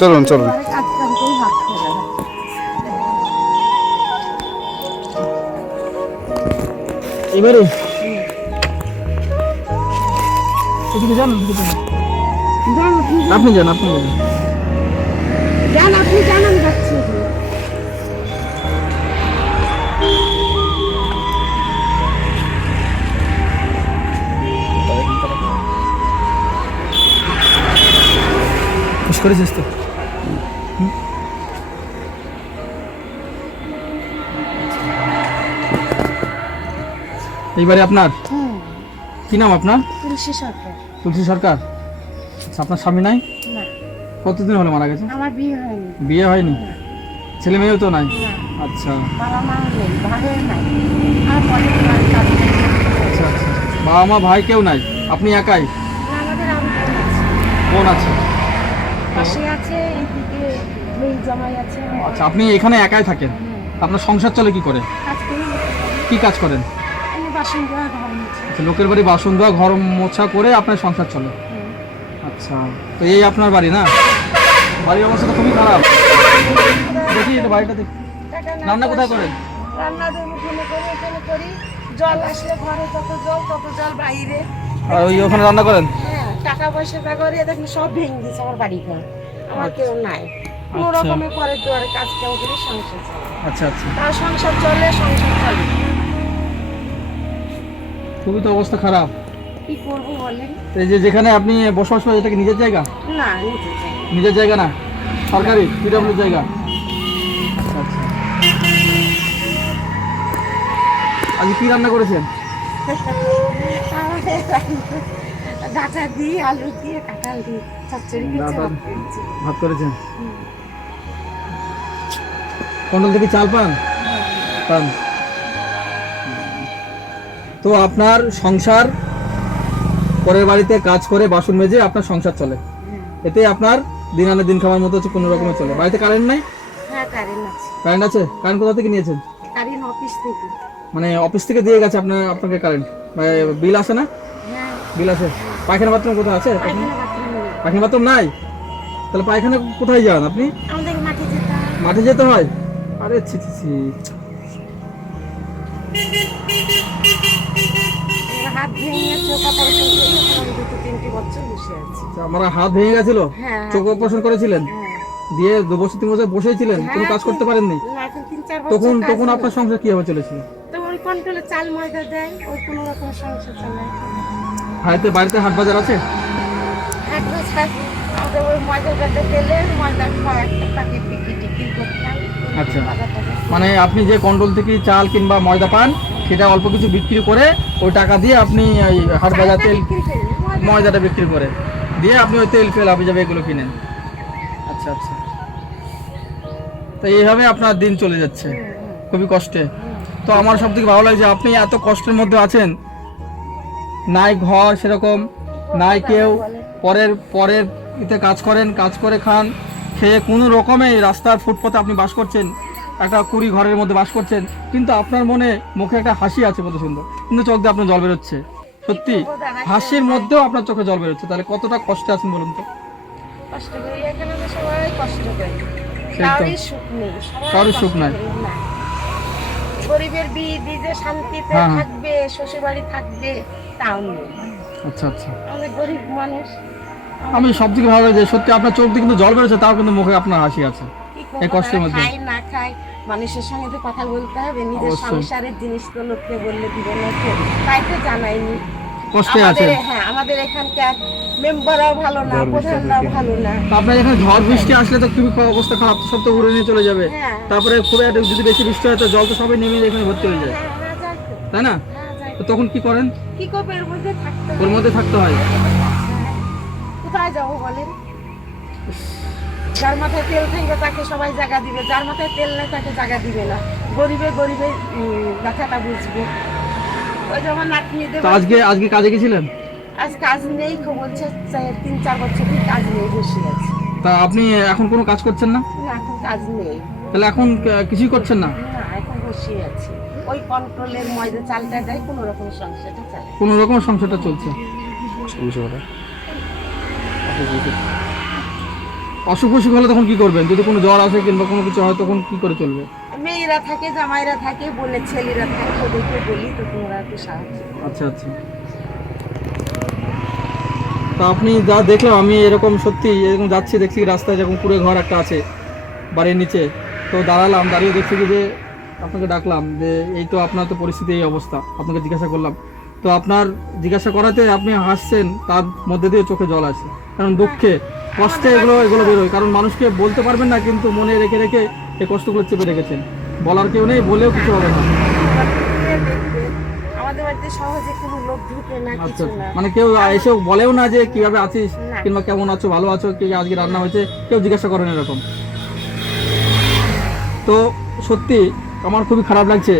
চলুন চলুন। এবারে যান, আপনি যান, আপনি যান। আপনি যান, আমি যাচ্ছি। খুশ করেছিস তো? এইবারে আপনার কি নাম আপনার? তুলসী সরকার। তুলসী সরকার। আচ্ছা, আপনার স্বামী নাই? না, কতদিন হলো মারা গেছে? আমার বিয়ে হয়নি। বিয়ে হয়নি? ছেলে মেয়েও তো নাই? না, আচ্ছা বাবা মা নেই, ভাইও নাই। আর পরে কাজ নেই। আচ্ছা আচ্ছা, বাবা মা ভাই কেউ নাই, আপনি একাই? না, আমাদের আরো কোন আছে? পাশে আছে, এইদিকে মেয়ে জামাই আছে। আচ্ছা, আপনি এখানে একাই থাকেন? আপনার সংসার চলে কি করে? কাজ করি। কি কাজ করেন? আমি বাসন ধোয়া, ঘর মুছি। আচ্ছা, লোকের বাড়ি বাসন ধোয়া, ঘর মোছা করে আপনার সংসার চলে? আচ্ছা, তো এই আপনার বাড়ি না? বাড়ির অবস্থা তো খুবই খারাপ। দেখি এটা বাড়িটা দেখি। রান্না কোথায় করেন? রান্না উঠোনে করি, এখানে করি। জল আসলে ঘরে যত জল বাইরে। আর ওই ওখানে রান্না করেন? হ্যাঁ, টাকা পয়সা করে দেখুন সব ভেঙে দিয়েছে আমার বাড়িঘর। আমার কেউ নাই, কোনো আচ্ছা। রকমের পরের দুয়ারে কাজ কাম করে সংসার চলে। আচ্ছা আচ্ছা, তার সংসার চলে। খুবই তো অবস্থা খারাপ। কি করবো বলেন? এই যে যেখানে আপনি বসবাস করেন, এটা কি নিজের জায়গা? না, নিতে চাই। নিজের জায়গা না, সরকারি পিডব্লিউ জায়গা? আচ্ছা আচ্ছা। আজ কি রান্না করেছেন? ডাটা দিয়ে, আলু দিয়ে, কাঁঠাল দিয়ে চচ্চড়ি করেছি, ভাত করেছি। ভাত করেছেন? কন্ট্রোল থেকে চাল পান? পান। তো আপনার সংসার, পরের বাড়িতে কাজ করে বাসন মেজে আপনার সংসার চলে, এতে আপনার দিন আনে দিন খাওয়ার মতো হচ্ছে, কোনো রকমে চলে। বাড়িতে কারেন্ট নাই? হ্যাঁ, কারেন্ট আছে। কারেন্ট আছে? কারেন্ট কোথা থেকে নিয়েছেন? কারেন্ট অফিস থেকে। মানে অফিস থেকে দিয়ে গেছে আপনাকে কারেন্ট? বিল আসে না? হ্যাঁ, বিল আছে। পায়খানা বাথরুম কোথায় আছে? পায়খানা বাথরুম নেই। পায়খানা বাথরুম নাই? তাহলে পায়খানা কোথায় যান আপনি? আমাদের মাঠে যেতে হয়। মাঠে যেতে হয়? আরে ছি ছি ছি। হাত ভেঙে চোখ অপারেশন করে এখন আমি 2-3 বছর বসে আছি। আমার হাত ভেঙে গেছিল, হ্যাঁ, চোখ অপারেশন করেছিলেন, হ্যাঁ। দিয়ে 2 বছর 3 বছর বসেছিলেন, কোনো কাজ করতে পারেননি? না, এখন 3-4 বছর তখন কাজ তখন নেই। আপনার সংসার কিভাবে চলেছিল? তো ওই কন্ট্রোলে চাল ময়দা দেয়, ওই কোনো রকম সংসার চালায়। বাড়িতে হাট বাজার আছে? হাট বাজার আমাদের ওই ময়দাটাতে তেলে ময়দা খাওয়া একটা প্যাকেট বিক্রি করতাম। আচ্ছা, মানে আপনি যে কন্ট্রোল থেকে চাল কিংবা ময়দা পান, সেটা অল্প কিছু বিক্রি করে ওই টাকা দিয়ে আপনি ওই হাট বাজার তেল, ময়দাটা বিক্রি করে দিয়ে আপনি ওই তেল ফেল আপনি যাবে এগুলো কিনেন। আচ্ছা আচ্ছা, তো এইভাবে আপনার দিন চলে যাচ্ছে খুবই কষ্টে। তো আমার সব থেকে ভালো লাগছে, আপনি এত কষ্টের মধ্যে আছেন, নাই ঘর সেরকম, নাই কেউ, পরের পরের ইতে কাজ করেন, কাজ করে খান, খেয়ে কোনো রকমে রাস্তার ফুটপাতে আপনি বাস করছেন, একটা কুড়ি ঘরের মধ্যে বাস করছেন, কিন্তু আপনার মনে মুখে একটা হাসি আছে কত সুন্দর, কিন্তু চোখ দিয়ে আপনার জল বেরোচ্ছে। সত্যি হাসির মধ্যেও আপনার চোখে জল বেরোচ্ছে, তাহলে কতটা কষ্টে আছেন বলুন তো? কষ্ট করি, এখানে তো সবাই কষ্ট করে, সেই তো। কারোরই সুখ নেই, সবাই কারোর সুখ কষ্ট নাই। করে। না। গরিবের বিয়ে যে শান্তিতে হ্যাঁ, হ্যাঁ। থাকবে, শ্বশুর বাড়ি থাকবে, তাও নেই। আচ্ছা আচ্ছা, আমাদের গরিব মানুষ। আমি সব থেকে ভালো লাগে সত্যি আপনার চোখ দিয়ে কিন্তু জল বেরোচ্ছে, তাও কিন্তু মুখে আপনার হাসি আছে কি এই করবো, কষ্টের তারা মধ্যে। খাই না খাই, মানুষের সঙ্গে তো কথা বলতে হবে, নিজের অবশ্যই। সংসারের জিনিস তো লোককে বললে দিবে না কেউ, তাই তো জানাইনি। কষ্টে আছেন। আমাদের এখানকার মেম্বারও ভালো না, প্রধানরাও ভালো না। আপনার এখানে ঝড় বৃষ্টি আসলে তো খুবই অবস্থা খারাপ, তো সব তো উড়ে নিয়ে চলে যাবে। হ্যাঁ। তারপরে খুব একটা যদি বেশি বৃষ্টি হয় তো জল তো সবাই নেমে এখানে ভর্তি হয়ে যায়, হ্যাঁ, হ্যাঁ, যাই তো। তাই না? হ্যাঁ, যাই তো তো। তখন কি করেন? কি করবো, এর মধ্যে থাকতে ওর হবে। মধ্যে থাকতে হয়। কোথায় যাবো বলেন? যার মাথায় তেল থাকবে তাকে সবাই জায়গা দিবে, যার মাথায় তেল নেই তাকে জায়গা দিবে না। গরিবের ব্যথাটা বুঝবে। ওই যেমন নাতনিদের তো আজকে কাজে গেছিলেন? আজ কাজ নেই, খুব বলছে 3-4 বছর থেকে কাজ নেই, বসে আছে। তা আপনি এখন কোনো কাজ করছেন না? না, এখন কাজ নেই। তাহলে এখন কিছুই করছেন না? না, এখন বসে আছি। ওই কন্ট্রোলের ময়দা চালটা দেয়, কোনো রকম সংসারটা চালে। কোনো রকম সংসারটা চলছে। অসুখ বিসুখ হলে তখন কি করবেন? যদি কোনো জ্বর আসে কিংবা কোনো কিছু হয় তখন কি করে চলবে? মেয়েরা থাকে, জামাইরা থাকে, বলে ছেলেরা থাকে, ওদেরকে বলি তো তোমরা একটু সাহায্য করো। আচ্ছা আচ্ছা। তা আপনি যা দেখলাম, আমি এরকম সত্যি এরকম যাচ্ছি, দেখছি রাস্তায় যেরকম কুড়ে ঘর একটা আছে বাড়ির নিচে, তো দাঁড়ালাম, দাঁড়িয়ে দেখছি যে আপনাকে ডাকলাম যে এই তো আপনার তো পরিস্থিতি এই অবস্থা, আপনাকে জিজ্ঞাসা করলাম। তো আপনার জিজ্ঞাসা করাতে আপনি হাসছেন, তার মধ্যে দিয়ে চোখে জল আসে, কারণ দুঃখে কষ্টে এগুলো বেরোয়, কারণ মানুষকে বলতে পারবেন না কিন্তু মনে রেখে রেখে এই কষ্টগুলো চেপে রেখেছেন। বলার কেউ নেই, বলেও কিছু হবে না। দেখবে, আমাদের বাড়িতে সহজে কোনো লোক ঢুকে না, আচ্ছা কিছু না। মানে কেউ এসে বলেও না যে কিভাবে আছিস না। কিংবা কেমন আছো, ভালো আছো কি, আজকে রান্না হয়েছে, কেউ জিজ্ঞাসা করেন এরকম। তো সত্যি আমার খুবই খারাপ লাগছে।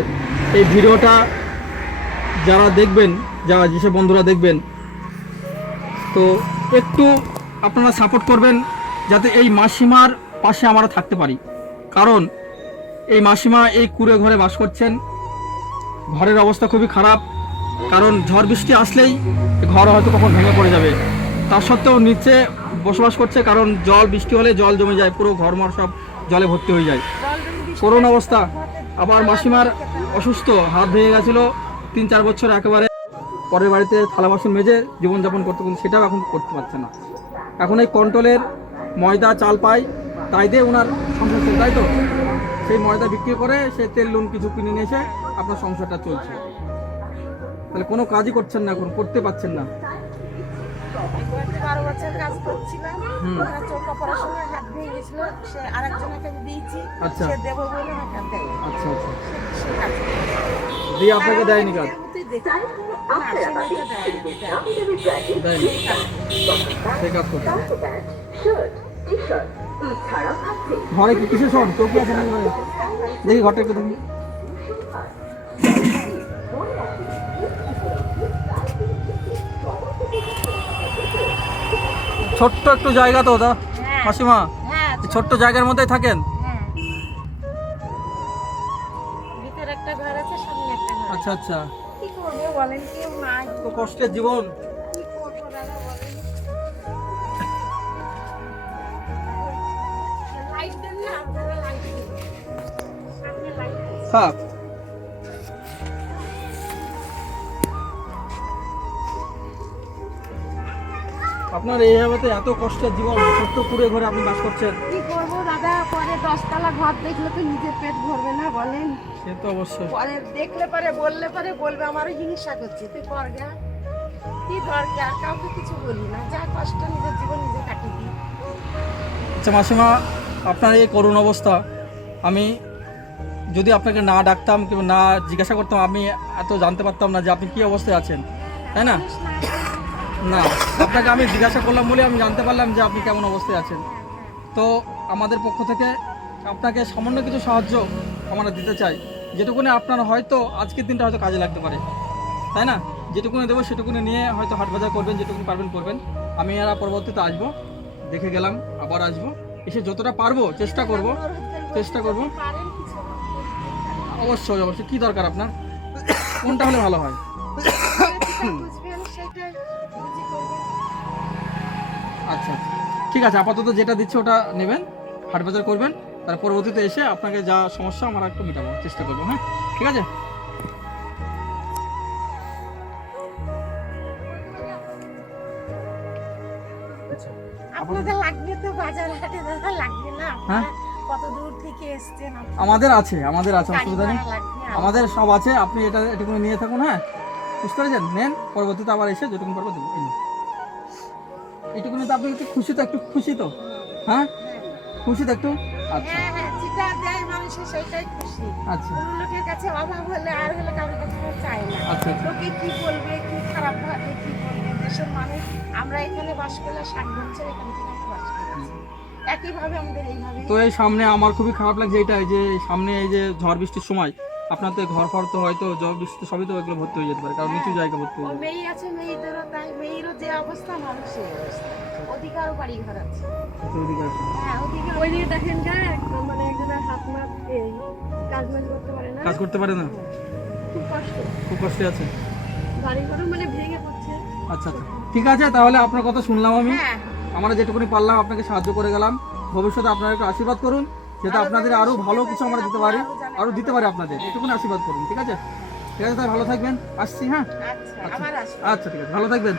এই ভিডিওটা যারা দেখবেন, যারা যেসব বন্ধুরা দেখবেন, তো একটু আপনারা সাপোর্ট করবেন যাতে এই মাসিমার পাশে আমরা থাকতে পারি। কারণ এই মাসিমা এই কুড়ে ঘরে বাস করছেন, ঘরের অবস্থা খুবই খারাপ, কারণ ঝড় বৃষ্টি আসলেই ঘর হয়তো কখন ভেঙে পড়ে যাবে। তার সত্ত্বেও নিচে বসবাস করছে, কারণ জল বৃষ্টি হলে জল জমে যায়, পুরো ঘরমর সব জলে ভর্তি হয়ে যায়, করুণ অবস্থা। আবার মাসিমার অসুস্থ, হাত ভেঙে গেছিলো 3-4 বছর, একেবারে পরের বাড়িতে থালা বাসন মেজে জীবনযাপন করতে, কিন্তু সেটাও এখন করতে পারছে না। এখন এই কন্ট্রোলের ময়দা চাল পায়, তাই দিয়ে ওনার সংসার চলছে, তাই তো সেই ময়দা বিক্রি করে সে তেল নুন কিছু কিনে নিয়ে এসে আপনার সংসারটা চলছে। তাহলে কোনো কাজই করছেন না, এখন করতে পারছেন না। 12 বছর কাজ করছিলাম, হুম। ওনার চোখ অপারেশনে হাত ভেঙে গেছিল, সে আরেকজনকে দিয়েছি, আচ্ছা। সে দেবো বলে আমাকে আর দেয়নি। আচ্ছা আচ্ছা, সে কাজ করে। দিয়ে আপনাকে দেয়নি কাজ? তুই দেখি। না, সে আমাকে দেয়নি, দেয়নি। দেয়নি, সে কাজ করতে। ঘরে কি কিছু শোন, চৌকি আছে নাকি ঘরে? দেখি ঘরটা একটু দেখি। ছোট্ট একটু জায়গা তো দা হ্যাঁ। মাসিমা, হ্যাঁ, এই ছোট্ট জায়গার মধ্যেই থাকেন? হ্যাঁ। ভিতরে একটা ঘর আছে, সামনে একটা ঘর আছে। আচ্ছা আচ্ছা, কি করবো বলেন, কেউ নাই। তো কষ্টের জীবন। কি করবো দাদা বলেন? লাইট দেন না, আপনারা লাইট দিন। সামনে লাইট আছে। থাক, আপনার এইভাবে তো এত কষ্টের জীবন, ছোট্ট কুড়ে ঘরে আপনি বাস করছেন। কি করবো দাদা, পরে 10 তলা ঘর দেখলে তো নিজের পেট ভরবে না বলেন? সে তো অবশ্যই। পরে দেখলে পরে বললে পরে বলবে আমারও হিংসা করছে, তুই কর গা, কি দরকার, কাউকে কিছু বলি না, যা কষ্ট নিজের জীবন নিজে কাটিয়ে দিই। আচ্ছা মাসিমা, আপনার এই করুণ অবস্থা, আমি যদি আপনাকে না ডাকতাম কিংবা না জিজ্ঞাসা করতাম, আমি এত জানতে পারতাম না যে আপনি কি অবস্থায় আছেন, তাই না? মানুষ নাই। না, আপনাকে আমি জিজ্ঞাসা করলাম বলে আমি জানতে পারলাম যে আপনি কেমন অবস্থায় আছেন। তো আমাদের পক্ষ থেকে আপনাকে সামান্য কিছু সাহায্য আমরা দিতে চাই, যেটুকুনি আপনার হয়তো আজকের দিনটা হয়তো কাজে লাগতে পারে, তাই না? যেটুকুনি দেবো সেটুকুনি নিয়ে হয়তো হাট বাজার করবেন, যেটুকুনি পারবেন করবেন। আমি আর পরবর্তীতে আসবো, দেখে গেলাম, আবার আসবো, এসে যতটা পারবো চেষ্টা করব, চেষ্টা করব। পারেন কিছু অবশ্যই অবশ্যই। কী দরকার আপনার, কোনটা হলে ভালো হয়? বুঝবেন সেটা বুঝি করবেন। আচ্ছা আচ্ছা, ঠিক আছে, আপাতত যেটা দিচ্ছে ওটা নেবেন, হাট বাজার করবেন, তার পরবর্তীতে এসে আপনাকে যা সমস্যা আমরা একটু মেটাবো, চেষ্টা করবো। হ্যাঁ, ঠিক আছে। আচ্ছা, আপনাদের লাগবে তো বাজার হাটে দাদা, লাগবে না? হ্যাঁ। আপনারা কত দূর থেকে এসেছেন, আপনাদের আমাদের আছে গাড়ি অসুবিধা নেই, ভাড়া লাগবে, আমাদের সব আছে। আপনি এটা এটুকু নিয়ে থাকুন, হ্যাঁ, বুঝতে পেরেছেন? নেন, পরবর্তীতে আবার এসে যেটুকু পারবো দেবো। এইটুকুনি তো আপনি একটু খুশি তো, একটু খুশি তো? হ্যাঁ, খুশি তো একটু? আচ্ছা হ্যাঁ হ্যাঁ, যেটা দেয় মানুষের সেইটাই খুশি। আচ্ছা কোনো লোকের কাছে অভাব হলে আর হলে কারোর কাছে কেউ চায় না। আচ্ছা আচ্ছা, লোকে কি বলবে, কি খারাপ ভাবে, কি বলবে, দেশের মানুষ। আমরা এখানে বাস করলে 60 বছর এখান থেকে আমরা বাস করছি, একইভাবে আমাদের এইভাবে। তো এই সামনে আমার খুবই খারাপ লাগছে এটা, এই যে সামনে এই যে ঝড় বৃষ্টির সময় আপনার তো ঘর ফর তো হয়তো ঝড় বৃষ্টি সবই তো এগুলো ভর্তি হয়ে যেতে পারে, কারণ নিচু জায়গা ভর্তি ও হয়ে যাবে। মেয়ে আছে, মেয়েদেরও তাই, মেয়েরও যে অবস্থা মানুষ সেই অবস্থা। ওদিকারও বাড়ি ঘর আছে। তো ওদিকে আছে। হ্যাঁ, ওদিকে ওই দিকে দেখেন গা, একদম মানে একজনের হাত মাত এই কাজ মাজ করতে পারে না, কাজ করতে পারে না, খুব কষ্ট। খুব কষ্টে আছে। বাড়ি ঘরও মানে ভেঙে পড়ছে। আচ্ছা আচ্ছা, ঠিক আছে, তাহলে আপনার কথা শুনলাম আমি, হ্যাঁ আমরা যেটুকুনি পারলাম আপনাকে সাহায্য করে গেলাম। ভবিষ্যতে আপনারা একটু আশীর্বাদ করুন, যাতে আপনাদের আরো ভালো কিছু আমরা দিতে পারি, আরো দিতে পারি আপনাদের, এটুকুন আশীর্বাদ করুন। ঠিক আছে, ঠিক আছে, তাই ভালো থাকবেন, আসছি। হ্যাঁ, আচ্ছা, আবার আসবো। আচ্ছা, ঠিক আছে, ভালো থাকবেন।